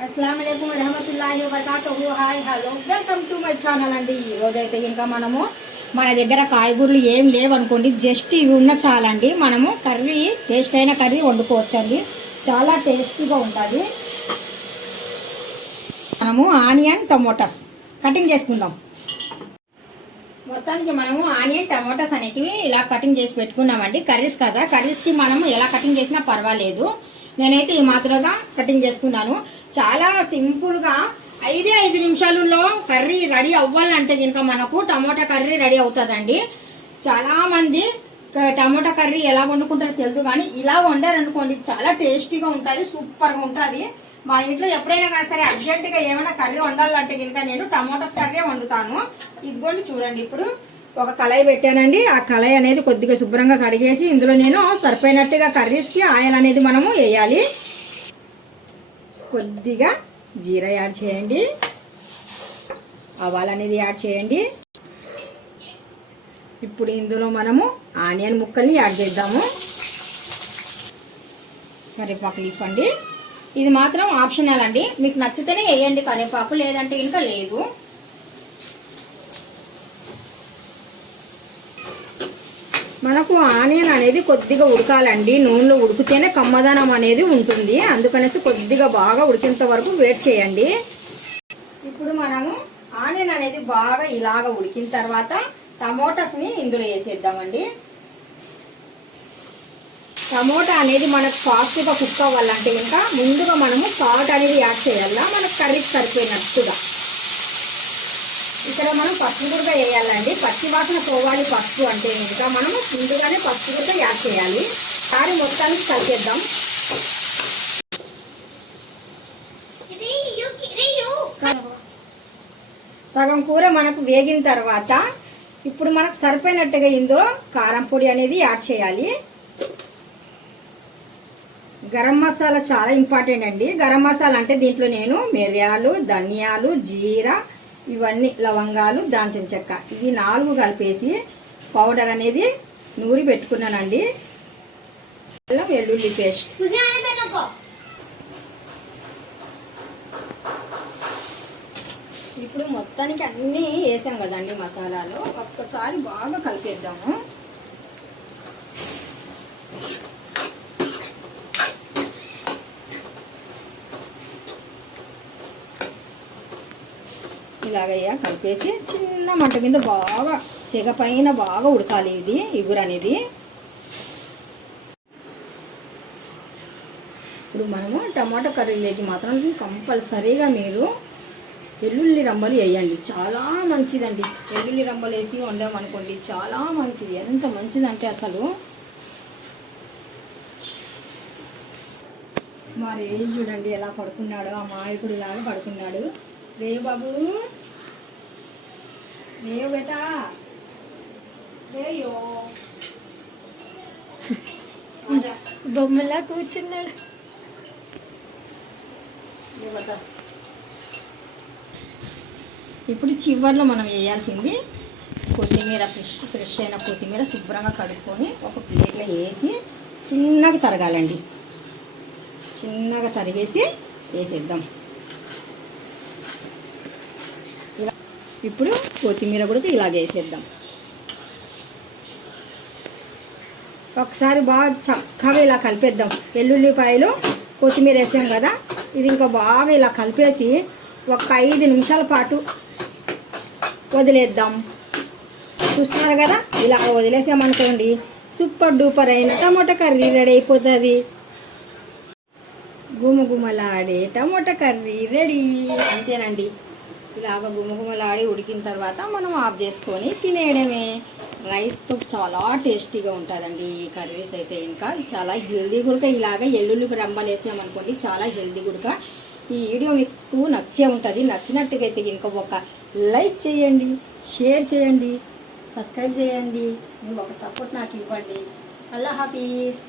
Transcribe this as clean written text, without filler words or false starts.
अस्सलाम वालेकुम रहमतुल्लाहि వ బరకాతుహు. Hi hello welcome to my channel అండి. ఈరోజైతే ఇంకా మనము మన దగ్గర కాయగూరలు ఏం లేవనుకోండి, జస్ట్ ఇవి ఉన్న చాలండి మనము కర్రీ, టేస్ట్ అయిన కర్రీ వండుకోవచ్చు అండి. చాలా టేస్టీగా ఉంటుంది. మనము ఆనియన్ టమోటాస్ కటింగ్ చేసుకుందాం. మొత్తానికి మనము ఆనియన్ టమోటాస్ అనేటివి ఇలా కటింగ్ చేసి పెట్టుకున్నామండి. కర్రీస్ కదా, కర్రీస్కి మనము ఎలా కటింగ్ చేసినా పర్వాలేదు. నేనైతే ఈ మాత్రగా కటింగ్ చేసుకున్నాను. చాలా సింపుల్గా 5 నిమిషాలలో కర్రీ రెడీ అవ్వాలంటే కనుక మనకు టమోటా కర్రీ రెడీ అవుతుందండి. చాలామంది టమోటా కర్రీ ఎలా వండుకుంటారో తెలుసు, కానీ ఇలా వండారనుకోండి చాలా టేస్టీగా ఉంటుంది, సూపర్గా ఉంటుంది. మా ఇంట్లో ఎప్పుడైనా కానీ సరే అర్జెంటుగా ఏమైనా కర్రీ వండాలంటే కనుక నేను టమోటాస్ కర్రీ వండుతాను. ఇదిగోండి చూడండి, ఇప్పుడు ఒక కళాయి పెట్టానండి. ఆ కళాయి అనేది కొద్దిగా శుభ్రంగా కడిగేసి ఇందులో నేను సరిపోయినట్టుగా కర్రీస్కి ఆయిల్ అనేది మనము వేయాలి. కొద్దిగా జీరా యాడ్ చేయండి, ఆవాలు అనేది యాడ్ చేయండి. ఇప్పుడు ఇందులో మనము ఆనియన్ ముక్కల్ని యాడ్ చేద్దాము. కరివేపాకు లీఫ్ అండి, ఇది మాత్రం ఆప్షనల్ అండి, మీకు నచ్చితేనే వేయండి కరివేపాకు, లేదంటే ఇంకా లేదు. మనకు ఆనియన్ అనేది కొద్దిగా ఉడకాలండి, నూనెలో ఉడికితేనే కమ్మదనం అనేది ఉంటుంది. అందుకనేసి కొద్దిగా బాగా ఉడికేంత వరకు వెయిట్ చేయండి. ఇప్పుడు మనము ఆనియన్ అనేది బాగా ఇలాగ ఉడికిన తర్వాత టమోటాస్ని ఇందులో వేసేద్దామండి. టమోటా అనేది మనకు ఫాస్ట్గా కుక్ అవ్వాలంటే ఇంకా ముందుగా మనము సాల్ట్ అనేది యాడ్ చేయాలా, మనకు కర్రీకి సరిపోయినట్టుగా. ఇక్కడ మనం పసుపు కూడా వేయాలండి, పచ్చి వాసన పోవాలి. పసుపు అంటే ఇంకా మనము ముందుగానే పసుపు కూడా యాడ్ చేయాలి. కర్రీ మొత్తానికి కలిపేద్దాం. సగం కూర మనకు వేగిన తర్వాత ఇప్పుడు మనకు సరిపోయినట్టుగా ఇందులో కారం పొడి అనేది యాడ్ చేయాలి. గరం మసాలా చాలా ఇంపార్టెంట్ అండి. గరం మసాలా అంటే దీంట్లో నేను మిరియాలు, ధనియాలు, జీరా, ఇవన్నీ లవంగాలు, దాల్చిన చెక్క, ఇవి 4 కలిపేసి పౌడర్ అనేది నూరి పెట్టుకున్నానండి. వెల్లుల్లి పేస్ట్, ఇప్పుడు మొత్తానికి అన్నీ వేసాం కదండి మసాలాలు, ఒక్కసారి బాగా కలిపేద్దాము. ఇలాగయ్యా కలిపేసి చిన్న మంట మీద బాగా సెగ పైన బాగా ఉడకాలి ఇది ఇగురు అనేది. ఇప్పుడు మనము టమాటా కర్రీలోకి మాత్రం కంపల్సరీగా మీరు వెల్లుల్లి రంబలు వేయండి, చాలా మంచిదండి. వెల్లుల్లి రంబలు వేసి వండామనుకోండి చాలా మంచిది. ఎంత మంచిదంటే అసలు మరి చూడండి ఎలా పడుకున్నాడో, ఆ మాయకుడు లాగా పడుకున్నాడు. రే బాబు, రేయో బేటా, రేయో బొమ్మలా కూర్చున్నాడు. ఇప్పుడు చివర్లో మనం వేయాల్సింది కొత్తిమీర, ఫ్రెష్ అయిన కొత్తిమీర శుభ్రంగా కడుక్కొని ఒక ప్లేట్లో వేసి చిన్నగా తరగాలండి. చిన్నగా తరిగేసి వేసేద్దాం. ఇప్పుడు కొత్తిమీర కూడా ఇలాగ వేసేద్దాం. ఒకసారి బాగా చక్కగా ఇలా కలిపేద్దాం. వెల్లుల్లిపాయలు, కొత్తిమీర వేసాం కదా, ఇది ఇంకా బాగా ఇలా కలిపేసి ఒక 5 నిమిషాల పాటు వదిలేద్దాం. చూస్తున్నారు కదా, ఇలా వదిలేసామనుకోండి సూపర్ డూపర్ అయిన టమోటా కర్రీ రెడీ అయిపోతుంది. గుమగుమలాడే టమోటా కర్రీ రెడీ. అంతేనండి, ఇలాగ గుమగుమలాడి ఉడికిన తర్వాత మనం ఆఫ్ చేసుకొని తినేయడమే. రైస్తో చాలా టేస్టీగా ఉంటుందండి ఈ కర్రీస్ అయితే. ఇంకా చాలా హెల్దీ కూడా. ఇలాగ ఎల్లుల్లి రంబలు వేసామనుకోండి చాలా హెల్దీ కూడా. ఈ వీడియో మీకు నచ్చే ఉంటుంది. నచ్చినట్టుగా అయితే ఇంకా ఒక లైక్ చేయండి, షేర్ చేయండి, సబ్స్క్రైబ్ చేయండి. మీ ఒక సపోర్ట్ నాకు ఇవ్వండి. అల్లా హాఫీజ్.